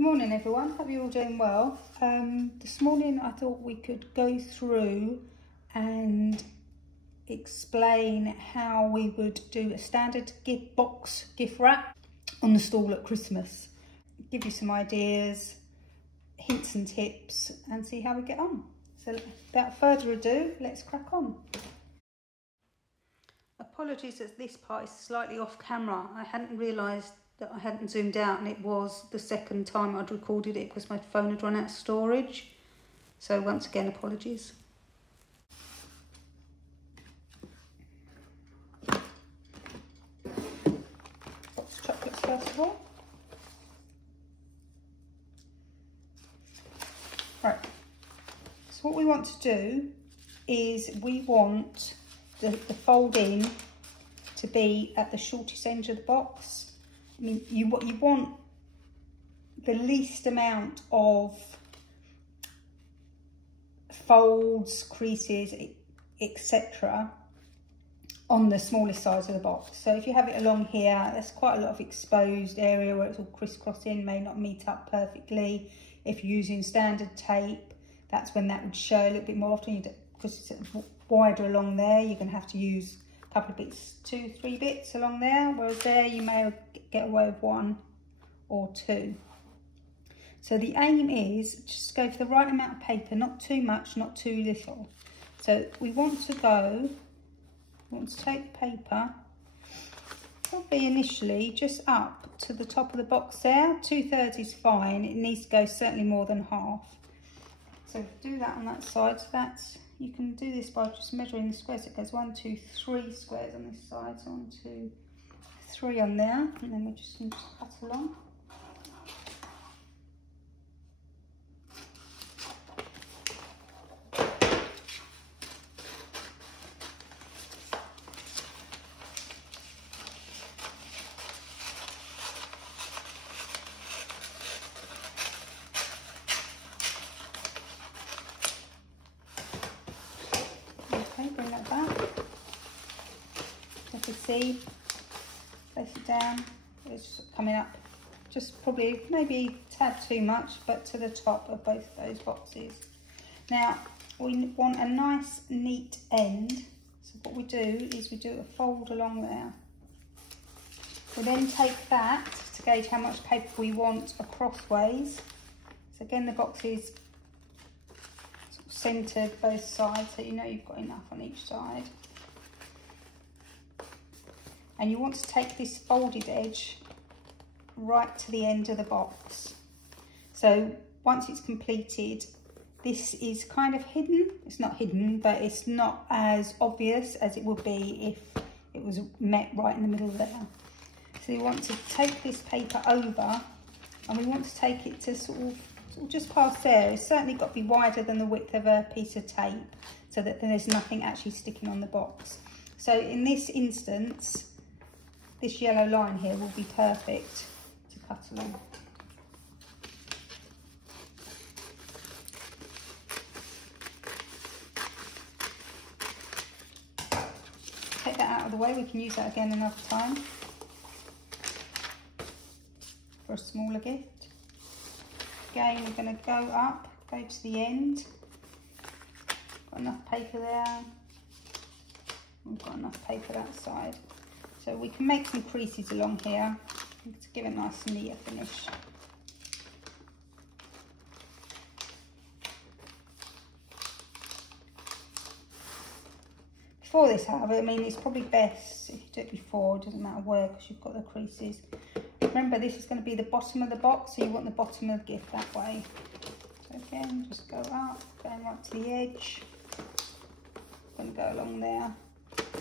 Good morning everyone, hope you're all doing well. This morning I thought we could go through and explain how we would do a standard gift wrap on the stall at Christmas. Give you some ideas, hints and tips and see how we get on. So without further ado, let's crack on. Apologies that this part is slightly off camera. I hadn't realised that I hadn't zoomed out, and it was the second time I'd recorded it because my phone had run out of storage. So once again, apologies. Box chocolates first of all. Right, so what we want to do is we want the fold in to be at the shortest end of the box. I mean, you want the least amount of folds, creases, etc. on the smallest size of the box. So if you have it along here, there's quite a lot of exposed area where it's all crisscrossing, may not meet up perfectly. If you're using standard tape, that's when that would show a little bit more often, because it's wider along there. You're going to have to use a couple of bits, 2-3 bits along there, whereas there you may get away with 1 or 2. So the aim is just go for the right amount of paper, not too much, not too little. So we want to take the paper probably initially just up to the top of the box there. 2/3 is fine. It needs to go certainly more than half. So do that on that side. So that's, you can do this by just measuring the squares. It goes 1, 2, 3 squares on this side. So 1, 2, 3 on there, and then we just cut along. Bring that back. As you see, place it down. It's coming up just probably maybe a tad too much, but to the top of both of those boxes. Now we want a nice neat end. So what we do is we do a fold along there. We then take that to gauge how much paper we want acrossways. So again, the box is centered both sides, so you know you've got enough on each side. And you want to take this folded edge right to the end of the box. So once it's completed, this is kind of hidden. It's not hidden, but it's not as obvious as it would be if it was met right in the middle there. So you want to take this paper over, and we want to take it to sort of just past there. It's certainly got to be wider than the width of a piece of tape, so that there's nothing actually sticking on the box. So in this instance, this yellow line here will be perfect to cut along. Take that out of the way, we can use that again another time for a smaller gift. Again, we're going to go up, go to the end. Got enough paper there. We've got enough paper that side. So we can make some creases along here to give a nice neater finish. Before this, however, I mean, it's probably best if you do it before. It doesn't matter where, because you've got the creases. Remember, this is going to be the bottom of the box, so you want the bottom of the gift that way. So again, just go up, going right to the edge. Going to go along there.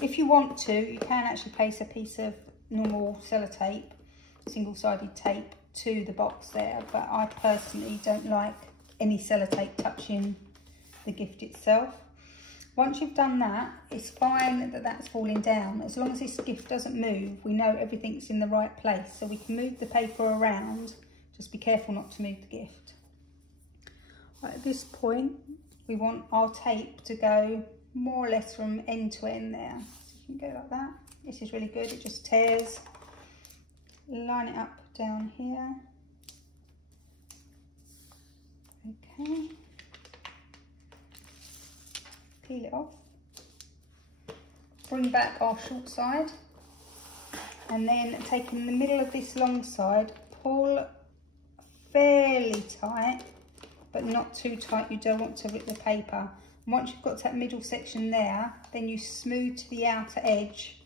If you want to, you can actually place a piece of normal sellotape, single-sided tape, to the box there, but I personally don't like any sellotape touching the gift itself. Once you've done that, it's fine that that's falling down. As long as this gift doesn't move, we know everything's in the right place. So we can move the paper around. Just be careful not to move the gift. Right, at this point, we want our tape to go more or less from end to end there. So you can go like that. This is really good. It just tears. Line it up down here. Okay. Peel it off. Bring back our short side, and then taking the middle of this long side, pull fairly tight, but not too tight. You don't want to rip the paper. And once you've got to that middle section there, then you smooth to the outer edge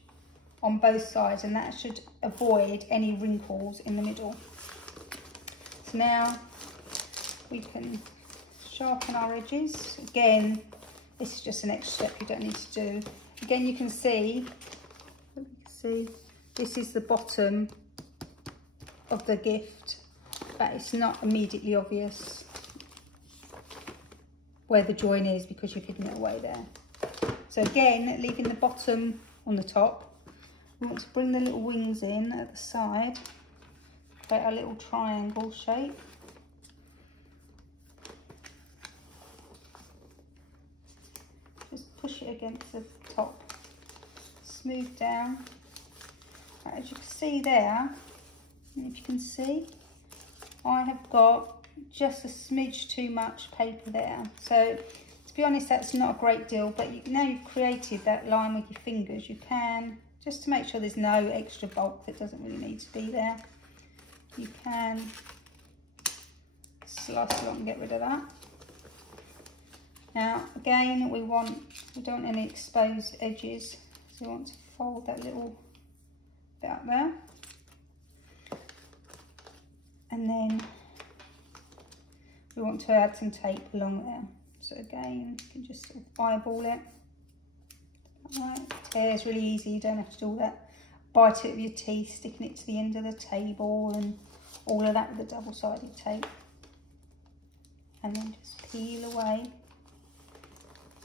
on both sides, and that should avoid any wrinkles in the middle. So now we can sharpen our edges. Again, this is just an extra step you don't need to do. Again, you can see this is the bottom of the gift, but it's not immediately obvious where the join is because you've hidden it away there. So again, leaving the bottom on the top, we want to bring the little wings in at the side, create a little triangle shape. Just push it against the top, smooth down. Right, as you can see there, if you can see, I have got just a smidge too much paper there. So to be honest, that's not a great deal, but now you've created that line with your fingers, you can, just to make sure there's no extra bulk that doesn't really need to be there, you can slice along and get rid of that. Now again, we don't want any exposed edges, so we want to fold that little bit up there, and then we want to add some tape along there. So again, you can just sort of eyeball it. Alright, tear's really easy, you don't have to do all that. Bite it with your teeth, sticking it to the end of the table and all of that with the double-sided tape. And then just peel away,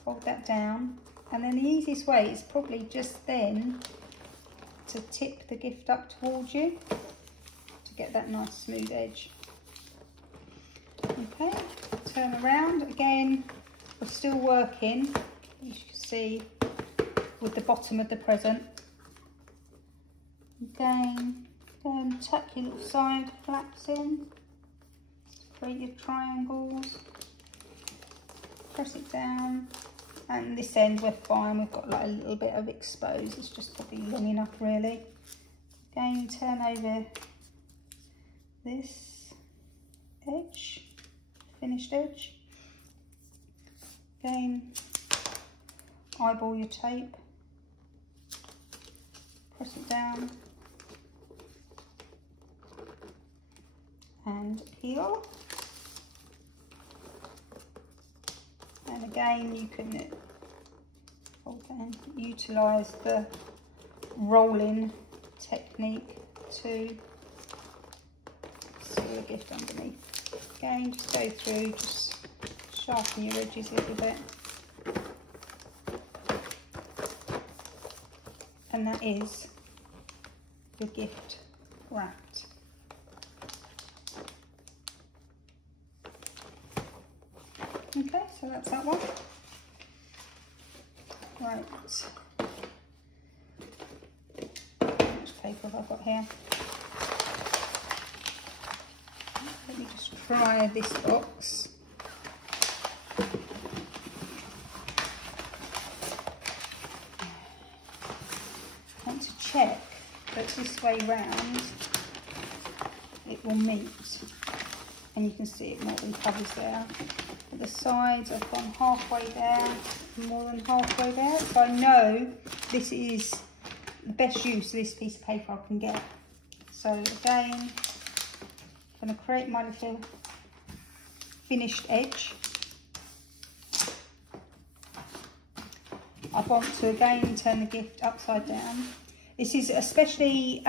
fold that down. And then the easiest way is probably just then to tip the gift up towards you to get that nice smooth edge. Okay, turn around. Again, we're still working, as you can see, with the bottom of the present. Again, tuck your little side flaps in, create your triangles, press it down, and this end we're fine, we've got like a little bit of exposed, it's just probably long enough really. Again, turn over this edge, finished edge. Again, eyeball your tape, press it down and peel. And again, you can utilise the rolling technique to seal the gift underneath. Again, just go through, just sharpen your edges a little bit. And that is your gift wrapped. Okay, so that's that one. Right. How much paper have I got here? Let me just try this box. I want to check that this way round it will meet, and you can see it more than covers there. But the sides I've gone halfway there, more than halfway there, so I know this is the best use of this piece of paper I can get. So again, I'm going to create my little finished edge. I want to again turn the gift upside down. This is especially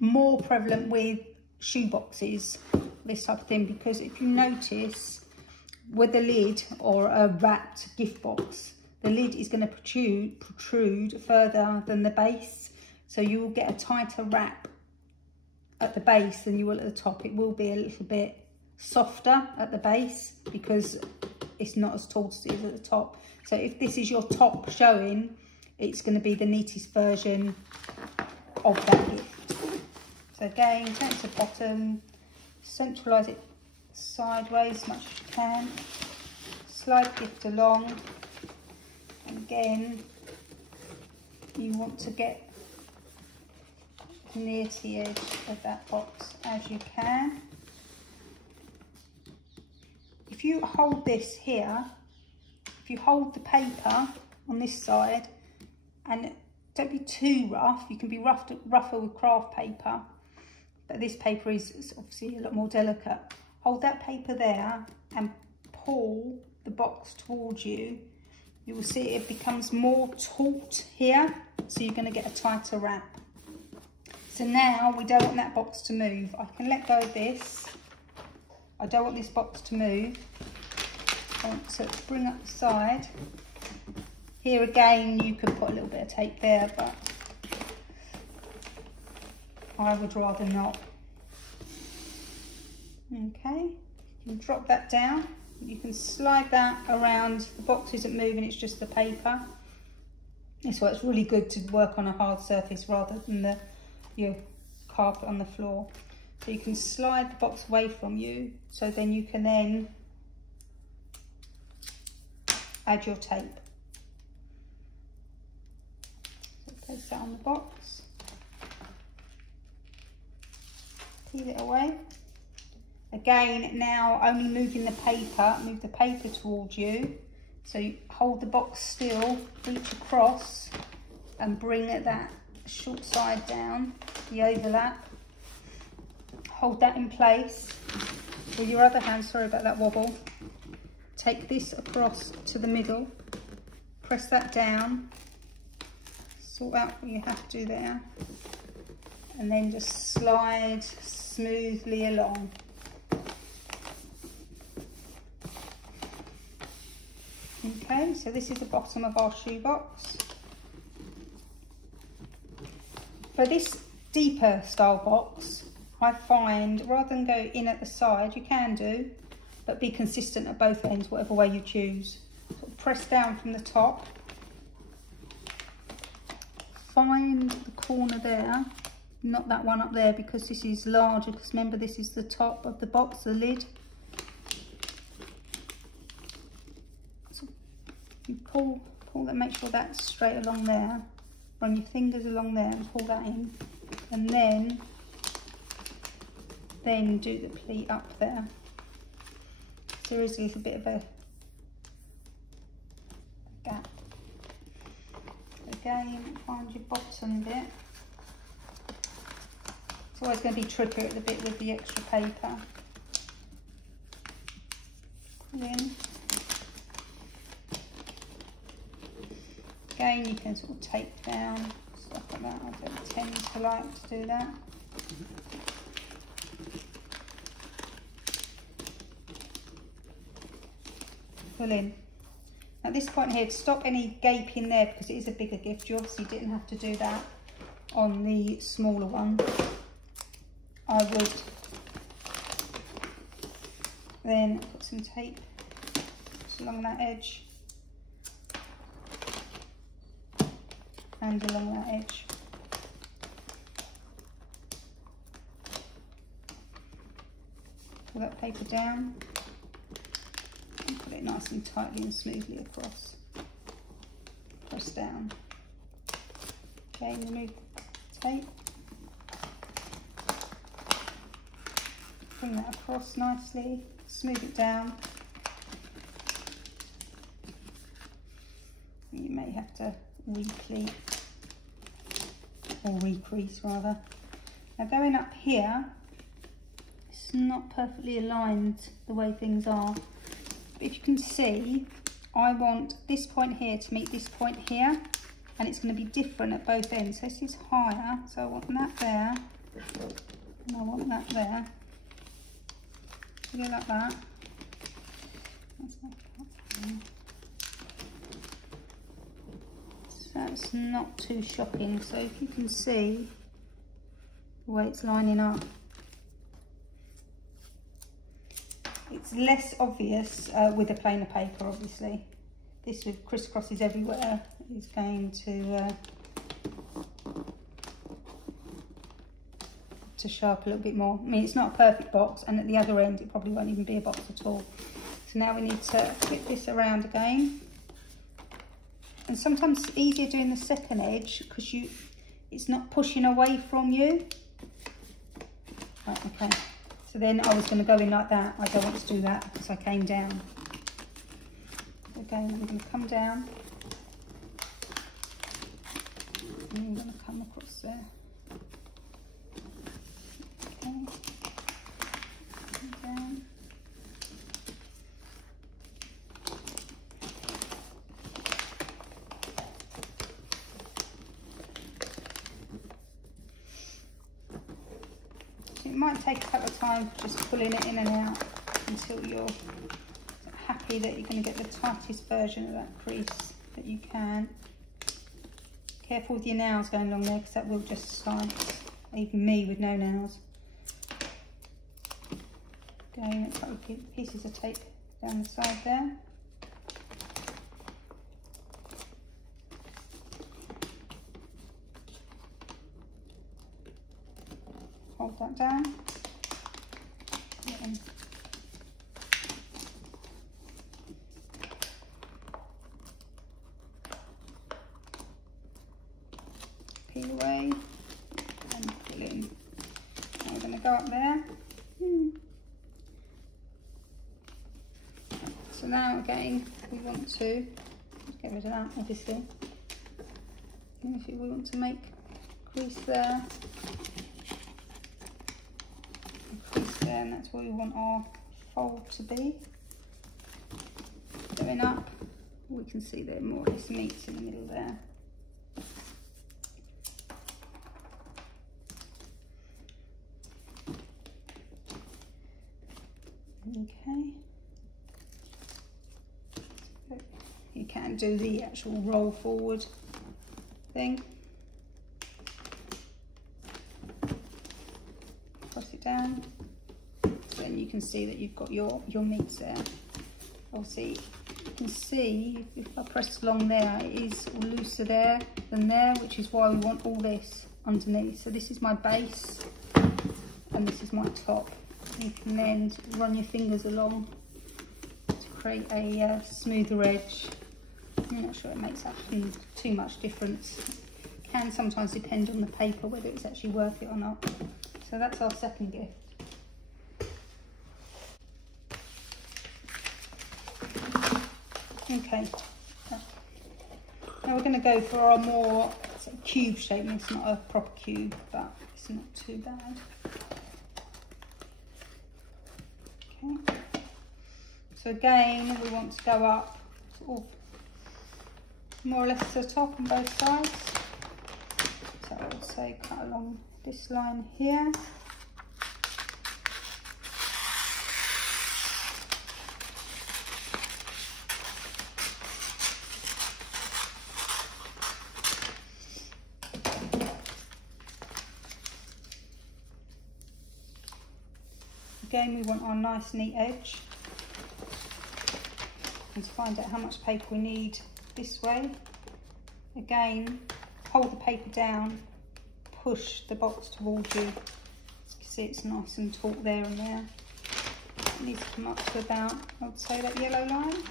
more prevalent with shoe boxes, this type of thing, because if you notice with a lid or a wrapped gift box, the lid is going to protrude further than the base, so you will get a tighter wrap at the base than you will at the top. It will be a little bit softer at the base because it's not as taut as it is at the top. So if this is your top showing, it's going to be the neatest version of that gift. So again, turn it to the bottom, centralise it sideways as much as you can. Slide gift along, and again you want to get near to the edge of that box as you can. If you hold this here, if you hold the paper on this side, and don't be too rough, you can be rougher with craft paper, but this paper is obviously a lot more delicate. Hold that paper there and pull the box towards you. You will see it becomes more taut here, so you're going to get a tighter wrap. So now we don't want that box to move. I can let go of this. I don't want this box to move. I want to bring up the side. Here again, you could put a little bit of tape there, but I would rather not. Okay, you can drop that down. You can slide that around. The box isn't moving, it's just the paper. That's why it's really good to work on a hard surface rather than your carpet on the floor. So you can slide the box away from you, so then you can then add your tape. So place that on the box, peel it away. Again, now only moving the paper, move the paper towards you. So you hold the box still, reach across and bring that short side down, the overlap. Hold that in place with your other hand, sorry about that wobble. Take this across to the middle, press that down, sort out what you have to do there, and then just slide smoothly along. Okay, so this is the bottom of our shoebox. For this deeper style box, I find rather than go in at the side, you can do, but be consistent at both ends, whatever way you choose. Sort of press down from the top, find the corner there, not that one up there because this is larger, because remember this is the top of the box, the lid. So you pull that, make sure that's straight along there, run your fingers along there and pull that in, and then do the pleat up there. There is a little bit of a gap. Again, find your bottom bit. It's always going to be trickier at the bit with the extra paper. Pull in. Again, you can sort of tape down, stuff like that. I don't tend to like to do that. Pull in. At this point here, to stop any gaping there, because it is a bigger gift, you obviously didn't have to do that on the smaller one. I would then put some tape just along that edge and along that edge. Pull that paper down. And put it nice and tightly and smoothly across. Press down. Okay, remove the tape. Bring that across nicely, smooth it down. You may have to re-pleat, or re-crease rather. Now going up here, it's not perfectly aligned the way things are. If you can see, I want this point here to meet this point here, and it's going to be different at both ends. So this is higher, so I want that there, and I want that there. So go like that. So it's not too shocking. So if you can see the way it's lining up, it's less obvious with a plainer paper, obviously. This with crisscrosses everywhere is going to to show up a little bit more. I mean, it's not a perfect box, and at the other end it probably won't even be a box at all. So now we need to flip this around again. And sometimes it's easier doing the second edge because it's not pushing away from you. Right, okay. So then I was going to go in like that. I don't want to do that because I came down. Again, I'm going to come down. And I'm going to come across there. Okay. Come down. It might take a couple of times just pulling it in and out until you're happy that you're going to get the tightest version of that crease that you can. Careful with your nails going along there because that will just slice, even me with no nails. Again, a couple of pieces of tape down the side there. Hold that down. Peel away and fill in. Now we're going to go up there. So now again, we want to get rid of that, obviously. And if we want to make a crease there. And that's where we want our fold to be. Going up, we can see there more or less meets in the middle there. Okay. You can do the actual roll forward thing. Press it down. Then you can see that you've got your meats there. Obviously, you can see if I press along there, it is looser there than there, which is why we want all this underneath. So this is my base, and this is my top. You can then run your fingers along to create a smoother edge. I'm not sure it makes too much difference. It can sometimes depend on the paper whether it's actually worth it or not. So that's our second gift. Okay, now we're going to go for our more sort of cube shape. It's not a proper cube, but it's not too bad. Okay, so again, we want to go up sort of more or less to the top on both sides. So I would say cut along this line here. Again, we want our nice neat edge. And to find out how much paper we need this way, again, hold the paper down, push the box towards you. As you can see, it's nice and taut there and there. It needs to come up to about, I would say, that yellow line.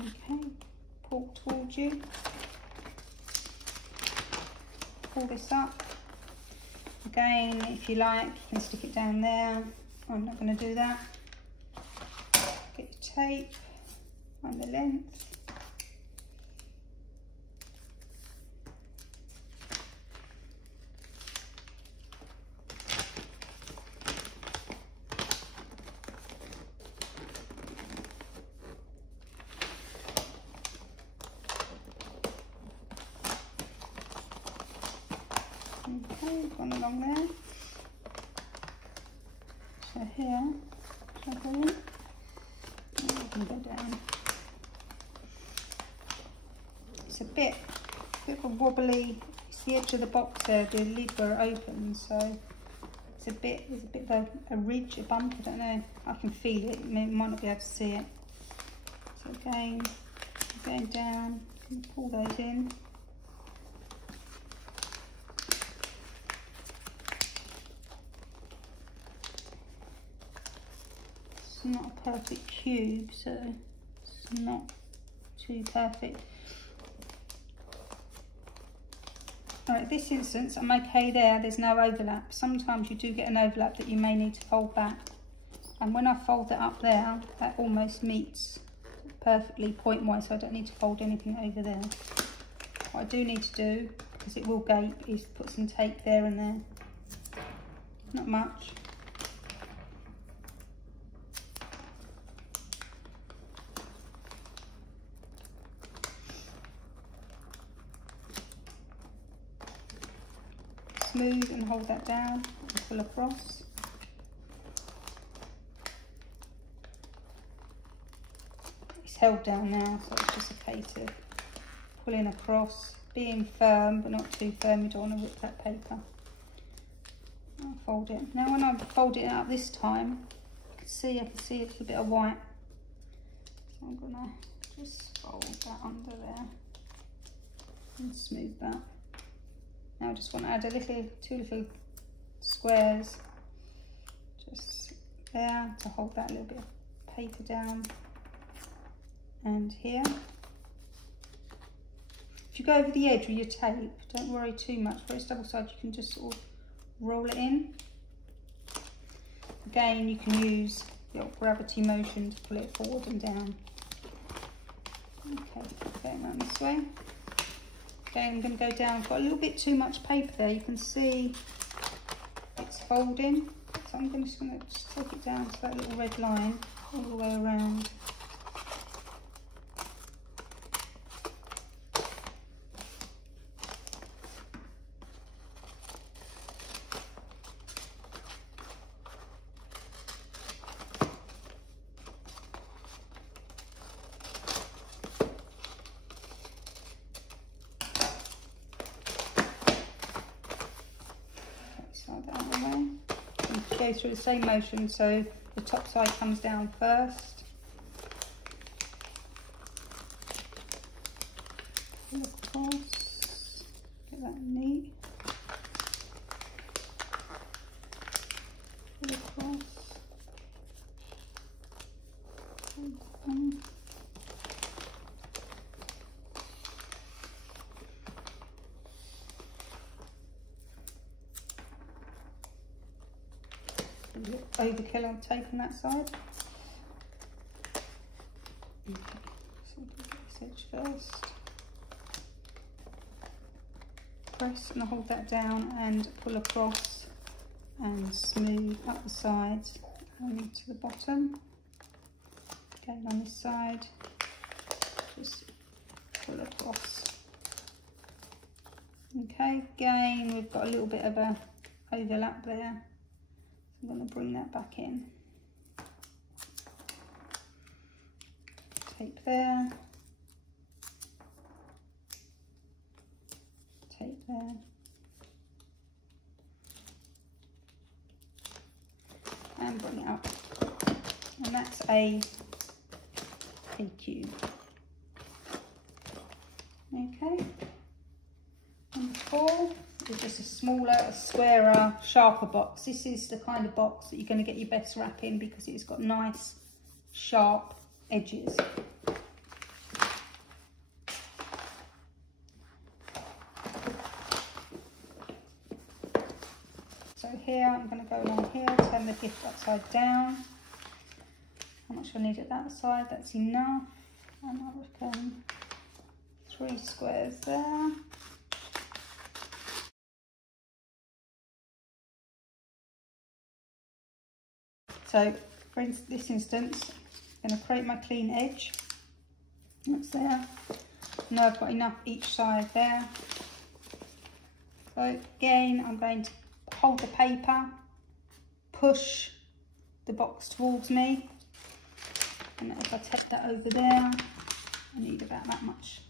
Okay, pull towards you, pull this up. Again, if you like, you can stick it down there. I'm not going to do that. Get your tape, find the length. Okay, gone along there. So here, shall I go in? And I can go down. It's a bit of a wobbly, it's the edge of the box there, the lid where it opens, so there's a bit of a ridge, a bump, I don't know. I can feel it, you might not be able to see it. So again, going down, pull those in. It's not a perfect cube, so it's not too perfect. Alright, this instance, I'm okay there, there's no overlap. Sometimes you do get an overlap that you may need to fold back. And when I fold that up there, that almost meets perfectly point-wise, so I don't need to fold anything over there. What I do need to do, because it will gape, is put some tape there and there. Not much. Smooth and hold that down and pull across. It's held down now, so it's just a case of pulling across, being firm but not too firm. You don't want to rip that paper. I'll fold it. Now when I fold it out this time, I can see a little bit of white. So I'm gonna just fold that under there and smooth that. Now I just want to add two little squares just there to hold that little bit of paper down, and here. If you go over the edge with your tape, don't worry too much. Where it's double sided, you can just sort of roll it in. Again, you can use your gravity motion to pull it forward and down. Okay, going around this way. Okay, I'm going to go down. I've got a little bit too much paper there. You can see it's folding. So I'm just going to take it down to that little red line all the way around. Go through the same motion, so the top side comes down first. Pull across, get that neat. Pull across. Overkill on tape on that side. Okay, so get this edge first. Press and hold that down and pull across and smooth up the sides and to the bottom. Again on this side, just pull across. Okay, again we've got a little bit of a overlap there. I'm going to bring that back in. Tape there. Tape there. And bring it up. And that's a cube. Okay. Number 4. Is just a smaller, squarer, sharper box. This is the kind of box that you're going to get your best wrap in because it's got nice, sharp edges. So here, I'm going to go along here, turn the gift upside down. How much I need at that side? That's enough. And I reckon 3 squares there. So, for this instance, I'm going to create my clean edge. That's there. Now I've got enough each side there. So again, I'm going to hold the paper, push the box towards me, and if I take that over there, I need about that much.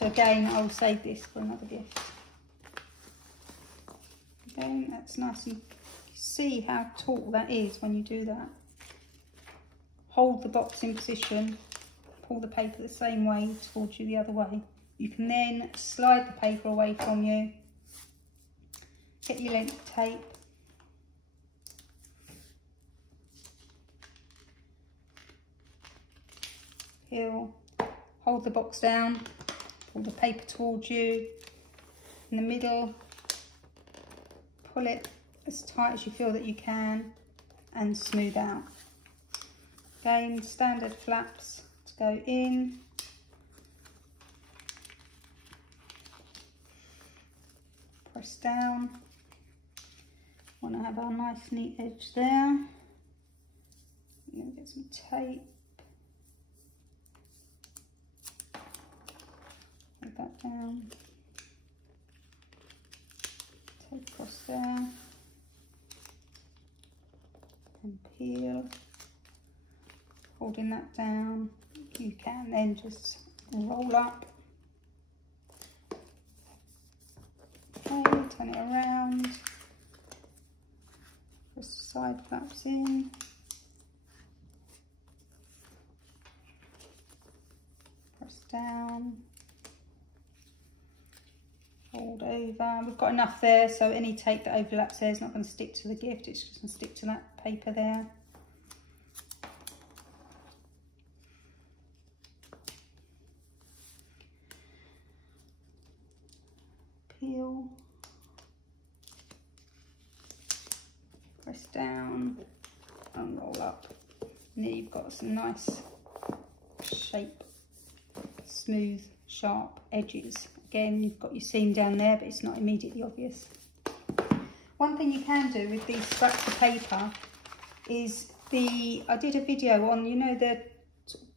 So again, I will save this for another gift. Again, that's nice. You see how taut that is when you do that. Hold the box in position, pull the paper the same way towards you the other way. You can then slide the paper away from you, get your length tape, peel, hold the box down, pull the paper towards you, in the middle, pull it as tight as you feel that you can and smooth out. Again, standard flaps to go in. Press down. Want to have our nice neat edge there. I'm going to get some tape. Hold that down. Tape across there. And peel. Holding that down, you can then just roll up. Okay, turn it around. Press the side flaps in. Press down. Fold over. We've got enough there, so any tape that overlaps there is not going to stick to the gift, it's just going to stick to that paper there. Peel, press down and roll up. And there you've got some nice shape, smooth, sharp edges. Again, you've got your seam down there, but it's not immediately obvious. One thing you can do with these scraps of paper is I did a video on, you know, the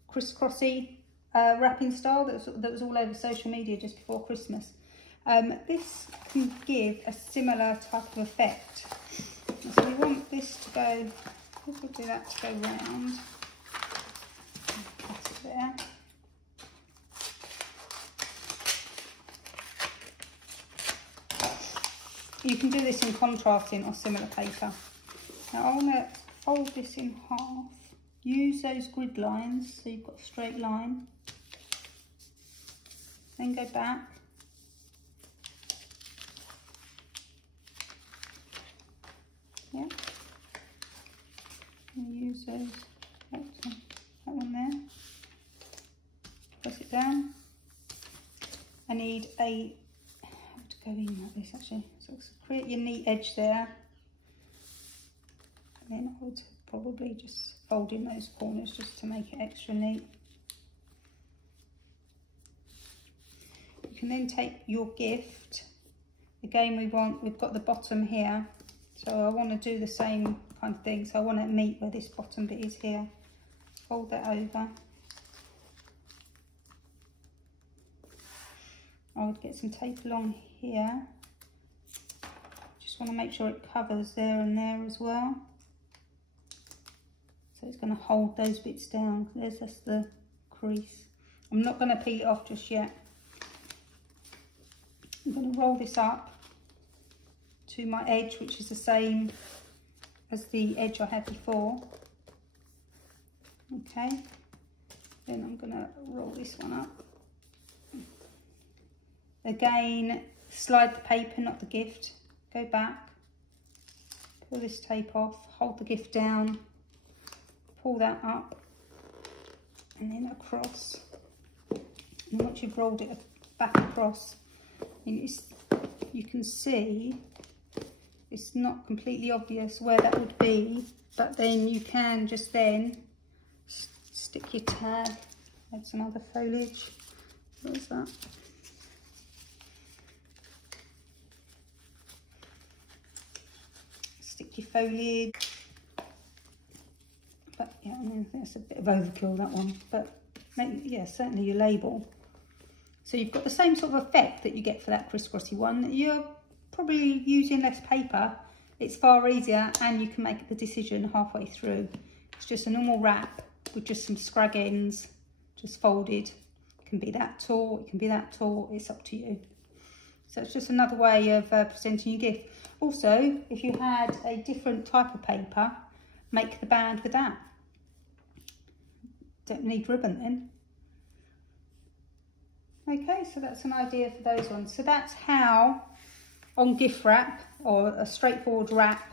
crisscrossy wrapping style that was all over social media just before Christmas. This can give a similar type of effect. So we want this to go, we'll do that to go round. That's it there. You can do this in contrasting or similar paper. Now I want to fold this in half. Use those grid lines so you've got a straight line. Then go back. Yeah, and use those, that one there, press it down. I need a, I have to go in like this actually, so create your neat edge there, and then I would probably just fold in those corners just to make it extra neat. You can then take your gift, again we've got the bottom here. So I want to do the same kind of thing. So I want to meet where this bottom bit is here. Fold that over. I would get some tape along here. Just want to make sure it covers there and there as well. So it's going to hold those bits down. There's just the crease. I'm not going to peel it off just yet. I'm going to roll this up to my edge, which is the same as the edge I had before. Okay, then I'm going to roll this one up. Again, slide the paper, not the gift. Go back, pull this tape off, hold the gift down, pull that up, and then across. And once you've rolled it back across, you can see it's not completely obvious where that would be, but then you can just then stick your tag, add some other foliage. Where's that? Stick your foliage. But yeah, I mean, that's a bit of overkill, that one, but yeah, certainly your label. So you've got the same sort of effect that you get for that crisscrossy one. You're probably using less paper, it's far easier, and you can make the decision halfway through. It's just a normal wrap with just some scrag ends just folded. You can be that tall, it can be that tall, it's up to you. So it's just another way of presenting your gift. Also, if you had a different type of paper, make the band with that. Don't need ribbon then. Okay, so that's an idea for those ones. So that's how, on gift wrap, or a straightforward wrap,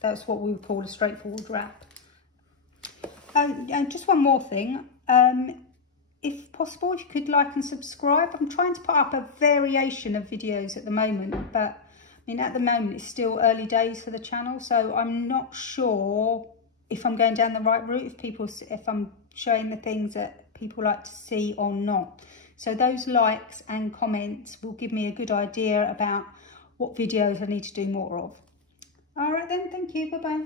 that's what we would call a straightforward wrap. And just one more thing. If possible, if you could like and subscribe. I'm trying to put up a variation of videos at the moment, but I mean, at the moment it's still early days for the channel, so I'm not sure if I'm going down the right route, if I'm showing the things that people like to see or not. So those likes and comments will give me a good idea about what videos I need to do more of. All right then, thank you, bye-bye.